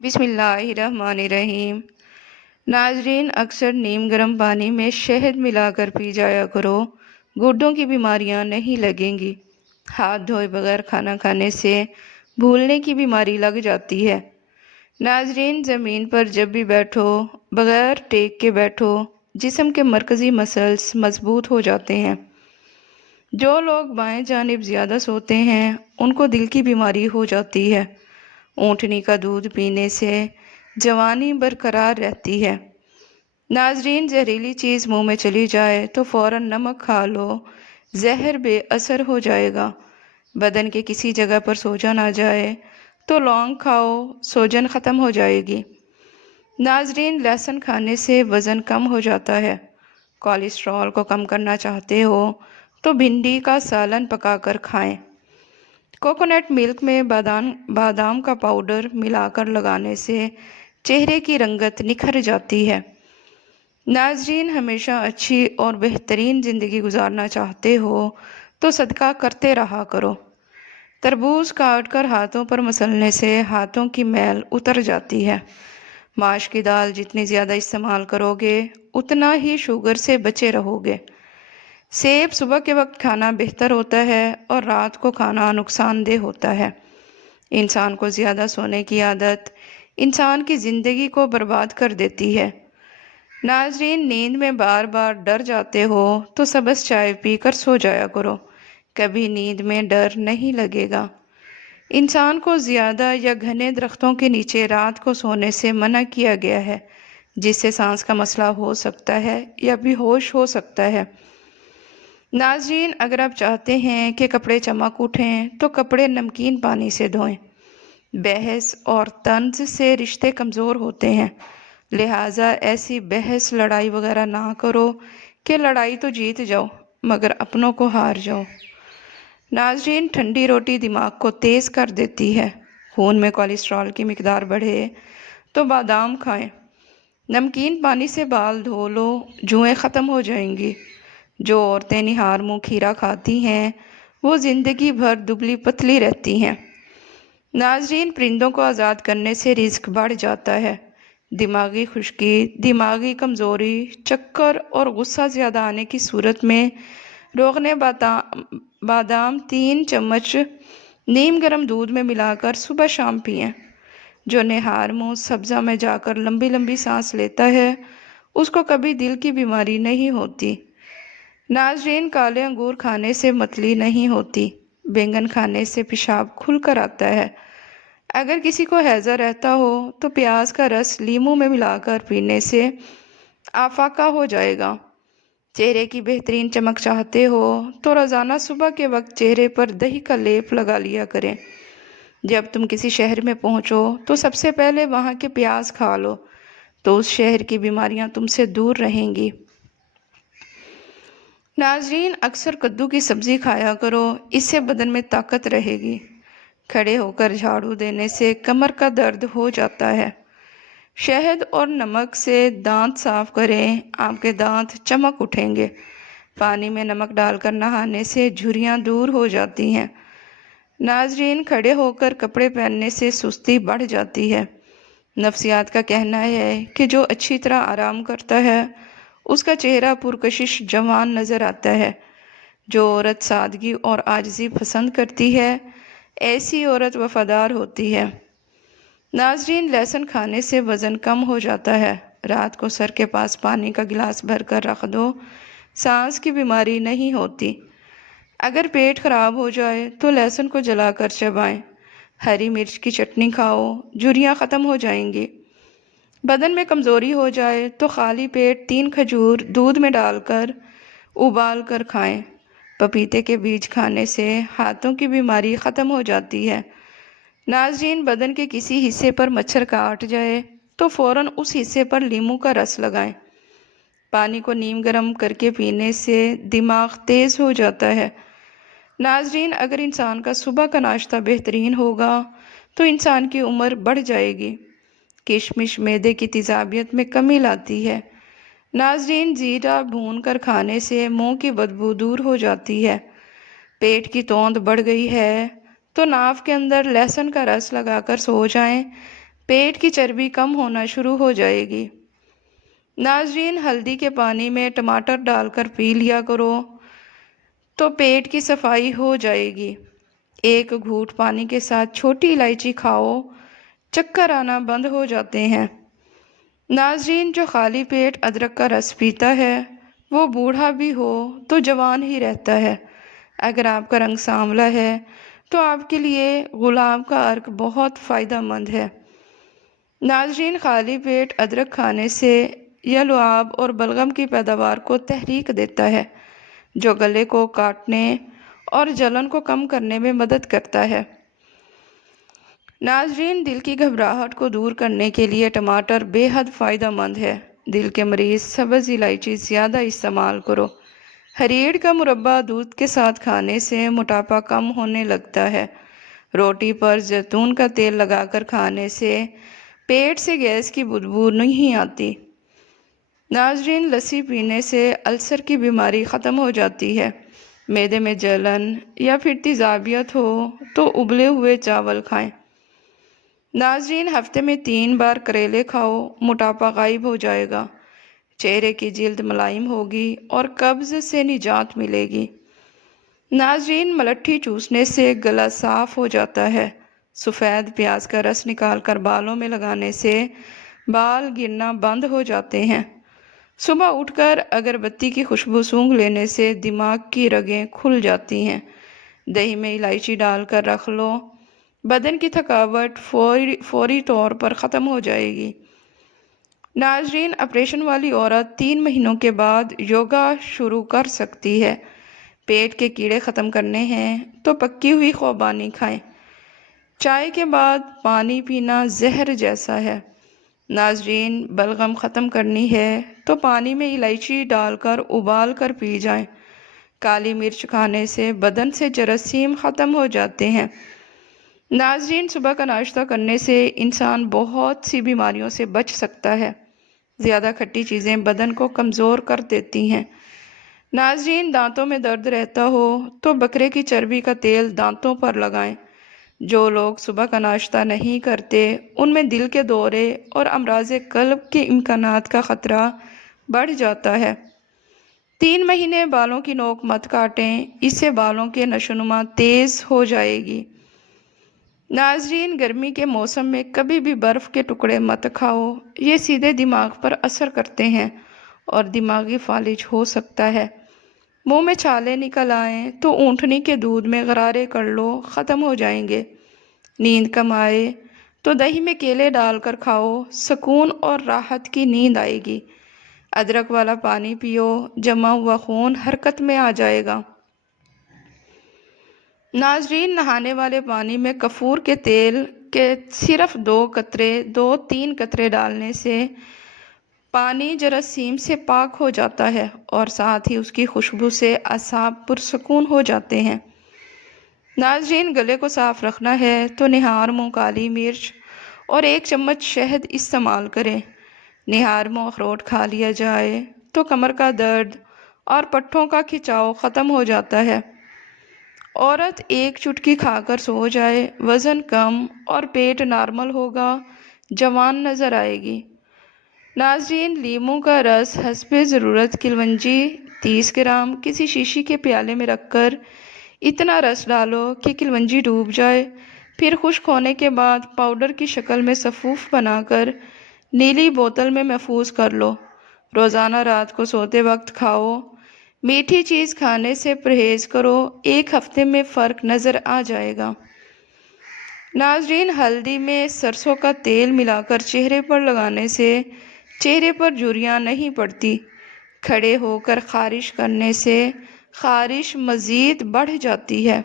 بسم اللہ الرحمن الرحیم۔ ناظرین، اکثر نیم گرم پانی میں شہد ملا کر پی جایا کرو، گردوں کی بیماریاں نہیں لگیں گی۔ ہاتھ دھوئے بغیر کھانا کھانے سے بھولنے کی بیماری لگ جاتی ہے۔ ناظرین، زمین پر جب بھی بیٹھو بغیر ٹیک کے بیٹھو، جسم کے مرکزی مسلز مضبوط ہو جاتے ہیں۔ جو لوگ بائیں جانب زیادہ سوتے ہیں ان کو دل کی بیماری ہو جاتی ہے۔ اونٹنی کا دودھ پینے سے جوانی برقرار رہتی ہے۔ ناظرین، زہریلی چیز منہ میں چلی جائے تو فوراً نمک کھا لو، زہر بے اثر ہو جائے گا۔ بدن کے کسی جگہ پر سوجن آ جائے تو لونگ کھاؤ، سوجن ختم ہو جائے گی۔ ناظرین، لہسن کھانے سے وزن کم ہو جاتا ہے۔ کولیسٹرول کو کم کرنا چاہتے ہو تو بھنڈی کا سالن پکا کر کھائیں۔ کوکونٹ ملک میں بادام کا پاؤڈر ملا کر لگانے سے چہرے کی رنگت نکھر جاتی ہے۔ ناظرین، ہمیشہ اچھی اور بہترین زندگی گزارنا چاہتے ہو تو صدقہ کرتے رہا کرو۔ تربوز کاٹ کر ہاتھوں پر مسلنے سے ہاتھوں کی میل اتر جاتی ہے۔ ماش کی دال جتنی زیادہ استعمال کرو گے اتنا ہی شوگر سے بچے رہو گے۔ سیب صبح کے وقت کھانا بہتر ہوتا ہے اور رات کو کھانا نقصان دہ ہوتا ہے۔ انسان کو زیادہ سونے کی عادت انسان کی زندگی کو برباد کر دیتی ہے۔ ناظرین، نیند میں بار بار ڈر جاتے ہو تو سبز چائے پی کر سو جایا کرو، کبھی نیند میں ڈر نہیں لگے گا۔ انسان کو زیادہ یا گھنے درختوں کے نیچے رات کو سونے سے منع کیا گیا ہے، جس سے سانس کا مسئلہ ہو سکتا ہے یا بے ہوش ہو سکتا ہے۔ ناظرین، اگر آپ چاہتے ہیں کہ کپڑے چمک اٹھیں تو کپڑے نمکین پانی سے دھوئیں۔ بحث اور طنز سے رشتے کمزور ہوتے ہیں، لہٰذا ایسی بحث لڑائی وغیرہ نہ کرو کہ لڑائی تو جیت جاؤ مگر اپنوں کو ہار جاؤ۔ ناظرین، ٹھنڈی روٹی دماغ کو تیز کر دیتی ہے۔ خون میں کولیسٹرول کی مقدار بڑھے تو بادام کھائیں۔ نمکین پانی سے بال دھو لو، جوئیں ختم ہو جائیں گی۔ جو عورتیں نہار منہ کھیرا کھاتی ہیں وہ زندگی بھر دبلی پتلی رہتی ہیں۔ ناظرین، پرندوں کو آزاد کرنے سے رزق بڑھ جاتا ہے۔ دماغی خشکی، دماغی کمزوری، چکر اور غصہ زیادہ آنے کی صورت میں روغن بادام 3 چمچ نیم گرم دودھ میں ملا کر صبح شام پئیں۔ جو نہار منہ سبزہ میں جا کر لمبی لمبی سانس لیتا ہے اس کو کبھی دل کی بیماری نہیں ہوتی۔ ناظرین، کالے انگور کھانے سے متلی نہیں ہوتی، بینگن کھانے سے پیشاب کھل کر آتا ہے۔ اگر کسی کو ہیضہ رہتا ہو تو پیاز کا رس لیموں میں ملا کر پینے سے آفاقہ ہو جائے گا۔ چہرے کی بہترین چمک چاہتے ہو تو روزانہ صبح کے وقت چہرے پر دہی کا لیپ لگا لیا کریں۔ جب تم کسی شہر میں پہنچو تو سب سے پہلے وہاں کے پیاز کھا لو تو اس شہر کی بیماریاں تم سے دور رہیں گی۔ ناظرین، اکثر کدو کی سبزی کھایا کرو، اس سے بدن میں طاقت رہے گی۔ کھڑے ہو کر جھاڑو دینے سے کمر کا درد ہو جاتا ہے۔ شہد اور نمک سے دانت صاف کریں، آپ کے دانت چمک اٹھیں گے۔ پانی میں نمک ڈال کر نہانے سے جھریاں دور ہو جاتی ہیں۔ ناظرین، کھڑے ہو کر کپڑے پہننے سے سستی بڑھ جاتی ہے۔ نفسیات کا کہنا ہے کہ جو اچھی طرح آرام کرتا ہے اس کا چہرہ پرکشش جوان نظر آتا ہے۔ جو عورت سادگی اور عاجزی پسند کرتی ہے ایسی عورت وفادار ہوتی ہے۔ ناظرین، لہسن کھانے سے وزن کم ہو جاتا ہے۔ رات کو سر کے پاس پانی کا گلاس بھر کر رکھ دو، سانس کی بیماری نہیں ہوتی۔ اگر پیٹ خراب ہو جائے تو لہسن کو جلا کر چبائیں۔ ہری مرچ کی چٹنی کھاؤ، جھریاں ختم ہو جائیں گی۔ بدن میں کمزوری ہو جائے تو خالی پیٹ 3 کھجور دودھ میں ڈال کر ابال کر کھائیں۔ پپیتے کے بیج کھانے سے ہاتھوں کی بیماری ختم ہو جاتی ہے۔ ناظرین، بدن کے کسی حصے پر مچھر کاٹ جائے تو فوراً اس حصے پر لیموں کا رس لگائیں۔ پانی کو نیم گرم کر کے پینے سے دماغ تیز ہو جاتا ہے۔ ناظرین، اگر انسان کا صبح کا ناشتہ بہترین ہوگا تو انسان کی عمر بڑھ جائے گی۔ کشمش معدے کی تیزابیت میں کمی لاتی ہے۔ ناظرین، زیرہ بھون کر کھانے سے منہ کی بدبو دور ہو جاتی ہے۔ پیٹ کی توند بڑھ گئی ہے تو ناف کے اندر لہسن کا رس لگا کر سو جائیں پیٹ کی چربی کم ہونا شروع ہو جائے گی۔ ناظرین، ہلدی کے پانی میں ٹماٹر ڈال کر پی لیا کرو تو پیٹ کی صفائی ہو جائے گی۔ ایک گھونٹ پانی کے ساتھ چھوٹی الائچی کھاؤ، چکر آنا بند ہو جاتے ہیں۔ ناظرین، جو خالی پیٹ ادرک کا رس پیتا ہے وہ بوڑھا بھی ہو تو جوان ہی رہتا ہے۔ اگر آپ کا رنگ سانولا ہے تو آپ کے لیے گلاب کا عرق بہت فائدہ مند ہے۔ ناظرین، خالی پیٹ ادرک کھانے سے یہ لعاب اور بلغم کی پیداوار کو تحریک دیتا ہے، جو گلے کو کاٹنے اور جلن کو کم کرنے میں مدد کرتا ہے۔ ناظرین، دل کی گھبراہٹ کو دور کرنے کے لیے ٹماٹر بے حد فائدہ مند ہے۔ دل کے مریض سبز الائچی زیادہ استعمال کرو۔ ہریڑ کا مربع دودھ کے ساتھ کھانے سے موٹاپا کم ہونے لگتا ہے۔ روٹی پر زیتون کا تیل لگا کر کھانے سے پیٹ سے گیس کی بدبو نہیں آتی۔ ناظرین، لسی پینے سے السر کی بیماری ختم ہو جاتی ہے۔ معدے میں جلن یا پھر تیزابیت ہو تو ابلے ہوئے چاول کھائیں۔ ناظرین، ہفتے میں 3 بار کریلے کھاؤ، موٹاپا غائب ہو جائے گا، چہرے کی جلد ملائم ہوگی اور قبض سے نجات ملے گی۔ ناظرین، ملٹھی چوسنے سے گلا صاف ہو جاتا ہے۔ سفید پیاز کا رس نکال کر بالوں میں لگانے سے بال گرنا بند ہو جاتے ہیں۔ صبح اٹھ کر اگربتی کی خوشبو سونگھ لینے سے دماغ کی رگیں کھل جاتی ہیں۔ دہی میں الائچی ڈال کر رکھ لو، بدن کی تھکاوٹ فوری طور پر ختم ہو جائے گی۔ ناظرین، آپریشن والی عورت 3 مہینوں کے بعد یوگا شروع کر سکتی ہے۔ پیٹ کے کیڑے ختم کرنے ہیں تو پکی ہوئی خوبانی کھائیں۔ چائے کے بعد پانی پینا زہر جیسا ہے۔ ناظرین، بلغم ختم کرنی ہے تو پانی میں الائچی ڈال کر ابال کر پی جائیں۔ کالی مرچ کھانے سے بدن سے جراثیم ختم ہو جاتے ہیں۔ ناظرین، صبح کا ناشتہ کرنے سے انسان بہت سی بیماریوں سے بچ سکتا ہے۔ زیادہ کھٹی چیزیں بدن کو کمزور کر دیتی ہیں۔ ناظرین، دانتوں میں درد رہتا ہو تو بکرے کی چربی کا تیل دانتوں پر لگائیں۔ جو لوگ صبح کا ناشتہ نہیں کرتے ان میں دل کے دورے اور امراض قلب کے امکانات کا خطرہ بڑھ جاتا ہے۔ 3 مہینے بالوں کی نوک مت کاٹیں، اس سے بالوں کے نشو و نما تیز ہو جائے گی۔ ناظرین، گرمی کے موسم میں کبھی بھی برف کے ٹکڑے مت کھاؤ، یہ سیدھے دماغ پر اثر کرتے ہیں اور دماغی فالج ہو سکتا ہے۔ منہ میں چھالے نکل آئیں تو اونٹنی کے دودھ میں غرارے کر لو، ختم ہو جائیں گے۔ نیند کم آئے تو دہی میں کیلے ڈال کر کھاؤ، سکون اور راحت کی نیند آئے گی۔ ادرک والا پانی پیو، جمع ہوا خون حرکت میں آ جائے گا۔ ناظرین، نہانے والے پانی میں کافور کے تیل کے صرف 2-3 قطرے ڈالنے سے پانی جراثیم سے پاک ہو جاتا ہے اور ساتھ ہی اس کی خوشبو سے اعصاب پرسکون ہو جاتے ہیں۔ ناظرین، گلے کو صاف رکھنا ہے تو نہار منہ کالی مرچ اور 1 چمچ شہد استعمال کریں۔ نہار منہ اخروٹ کھا لیا جائے تو کمر کا درد اور پٹھوں کا کھچاؤ ختم ہو جاتا ہے۔ عورت 1 چٹکی کھا کر سو جائے، وزن کم اور پیٹ نارمل ہوگا، جوان نظر آئے گی۔ ناظرین، لیموں کا رس حسب ضرورت کلونجی 30 گرام کسی شیشی کے پیالے میں رکھ کر اتنا رس ڈالو کہ کلونجی ڈوب جائے، پھر خشک ہونے کے بعد پاؤڈر کی شکل میں صفوف بنا کر نیلی بوتل میں محفوظ کر لو۔ روزانہ رات کو سوتے وقت کھاؤ۔ میٹھی چیز کھانے سے پرہیز کرو، 1 ہفتے میں فرق نظر آ جائے گا۔ ناظرین، ہلدی میں سرسوں کا تیل ملا کر چہرے پر لگانے سے چہرے پر جھریاں نہیں پڑتی۔ کھڑے ہو کر خارش کرنے سے خارش مزید بڑھ جاتی ہے۔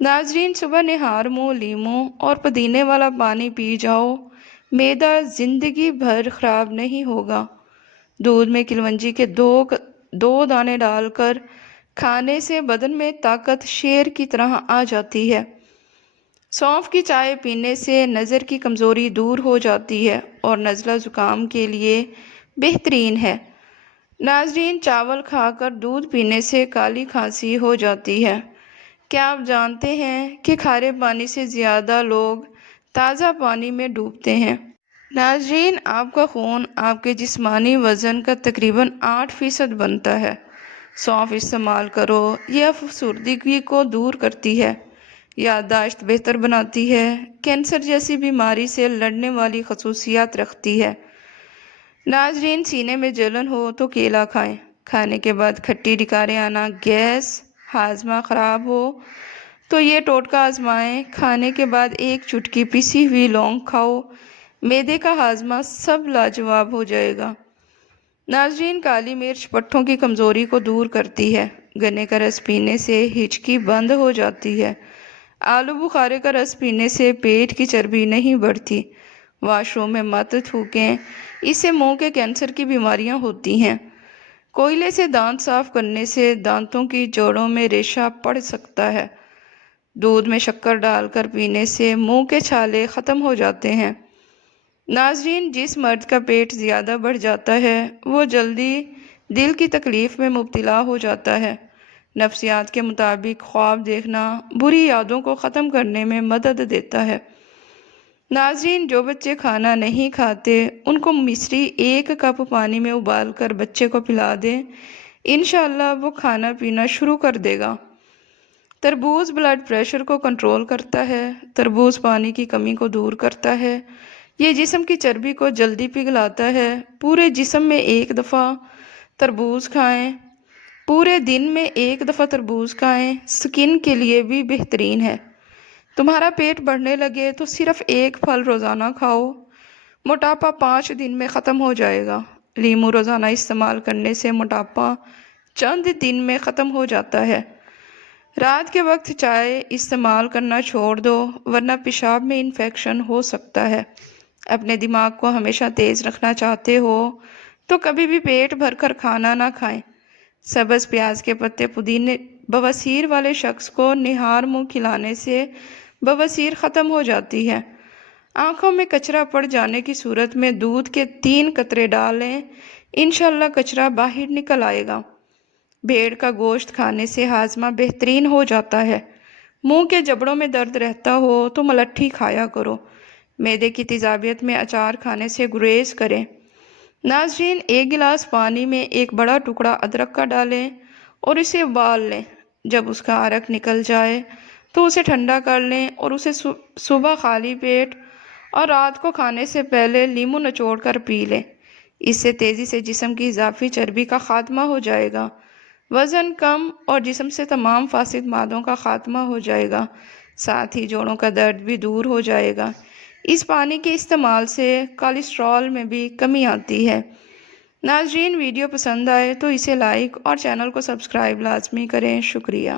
ناظرین، صبح نہار منہ لیموں اور پودینے والا پانی پی جاؤ، معدہ زندگی بھر خراب نہیں ہوگا۔ دودھ میں کلونجی کے 2 دانے ڈال کر کھانے سے بدن میں طاقت شیر کی طرح آ جاتی ہے۔ سونف کی چائے پینے سے نظر کی کمزوری دور ہو جاتی ہے اور نزلہ زکام کے لیے بہترین ہے۔ ناظرین، چاول کھا کر دودھ پینے سے کالی کھانسی ہو جاتی ہے۔ کیا آپ جانتے ہیں کہ کھارے پانی سے زیادہ لوگ تازہ پانی میں ڈوبتے ہیں۔ ناظرین، آپ کا خون آپ کے جسمانی وزن کا تقریباً 8% بنتا ہے۔ سونف استعمال کرو، یہ افسردگی کو دور کرتی ہے، یادداشت بہتر بناتی ہے، کینسر جیسی بیماری سے لڑنے والی خصوصیات رکھتی ہے۔ ناظرین، سینے میں جلن ہو تو کیلا کھائیں۔ کھانے کے بعد کھٹی ڈکاریں آنا، گیس، ہاضمہ خراب ہو تو یہ ٹوٹکا آزمائیں۔ کھانے کے بعد ایک چٹکی پیسی ہوئی لونگ کھاؤ، معدے کا ہاضمہ سب لاجواب ہو جائے گا۔ ناظرین، کالی مرچ پٹھوں کی کمزوری کو دور کرتی ہے۔ گنے کا رس پینے سے ہچکی بند ہو جاتی ہے۔ آلو بخارے کا رس پینے سے پیٹ کی چربی نہیں بڑھتی۔ واش روم میں مت تھوکیں، اس سے منہ کے کینسر کی بیماریاں ہوتی ہیں۔ کوئلے سے دانت صاف کرنے سے دانتوں کی جوڑوں میں ریشہ پڑ سکتا ہے۔ دودھ میں شکر ڈال کر پینے سے منہ کے چھالے ختم ہو جاتے ہیں۔ ناظرین، جس مرد کا پیٹ زیادہ بڑھ جاتا ہے وہ جلدی دل کی تکلیف میں مبتلا ہو جاتا ہے۔ نفسیات کے مطابق خواب دیکھنا بری یادوں کو ختم کرنے میں مدد دیتا ہے۔ ناظرین، جو بچے کھانا نہیں کھاتے ان کو مصری 1 کپ پانی میں ابال کر بچے کو پلا دیں، انشاءاللہ وہ کھانا پینا شروع کر دے گا۔ تربوز بلڈ پریشر کو کنٹرول کرتا ہے۔ تربوز پانی کی کمی کو دور کرتا ہے۔ یہ جسم کی چربی کو جلدی پگھلاتا ہے۔ پورے جسم میں 1 دفعہ تربوز کھائیں۔ پورے دن میں 1 دفعہ تربوز کھائیں، سکن کے لیے بھی بہترین ہے۔ تمہارا پیٹ بڑھنے لگے تو صرف 1 پھل روزانہ کھاؤ، موٹاپا 5 دن میں ختم ہو جائے گا۔ لیمو روزانہ استعمال کرنے سے موٹاپا چند دن میں ختم ہو جاتا ہے۔ رات کے وقت چائے استعمال کرنا چھوڑ دو ورنہ پیشاب میں انفیکشن ہو سکتا ہے۔ اپنے دماغ کو ہمیشہ تیز رکھنا چاہتے ہو تو کبھی بھی پیٹ بھر کر کھانا نہ کھائیں۔ سبز پیاز کے پتے پودینے بواسیر والے شخص کو نہار منہ کھلانے سے بواسیر ختم ہو جاتی ہے۔ آنکھوں میں کچرا پڑ جانے کی صورت میں دودھ کے 3 قطرے ڈالیں، انشاءاللہ کچرا باہر نکل آئے گا۔ بھیڑ کا گوشت کھانے سے ہاضمہ بہترین ہو جاتا ہے۔ منہ کے جبڑوں میں درد رہتا ہو تو ملٹھی کھایا کرو۔ معدے کی تیزابیت میں اچار کھانے سے گریز کریں۔ ناظرین، 1 گلاس پانی میں 1 بڑا ٹکڑا ادرک کا ڈالیں اور اسے ابال لیں۔ جب اس کا عرق نکل جائے تو اسے ٹھنڈا کر لیں اور اسے صبح خالی پیٹ اور رات کو کھانے سے پہلے لیمو نچوڑ کر پی لیں۔ اس سے تیزی سے جسم کی اضافی چربی کا خاتمہ ہو جائے گا، وزن کم اور جسم سے تمام فاسد مادوں کا خاتمہ ہو جائے گا، ساتھ ہی جوڑوں کا درد بھی دور ہو جائے گا۔ اس پانی کے استعمال سے کولیسٹرول میں بھی کمی آتی ہے۔ ناظرین، ویڈیو پسند آئے تو اسے لائک اور چینل کو سبسکرائب لازمی کریں۔ شکریہ۔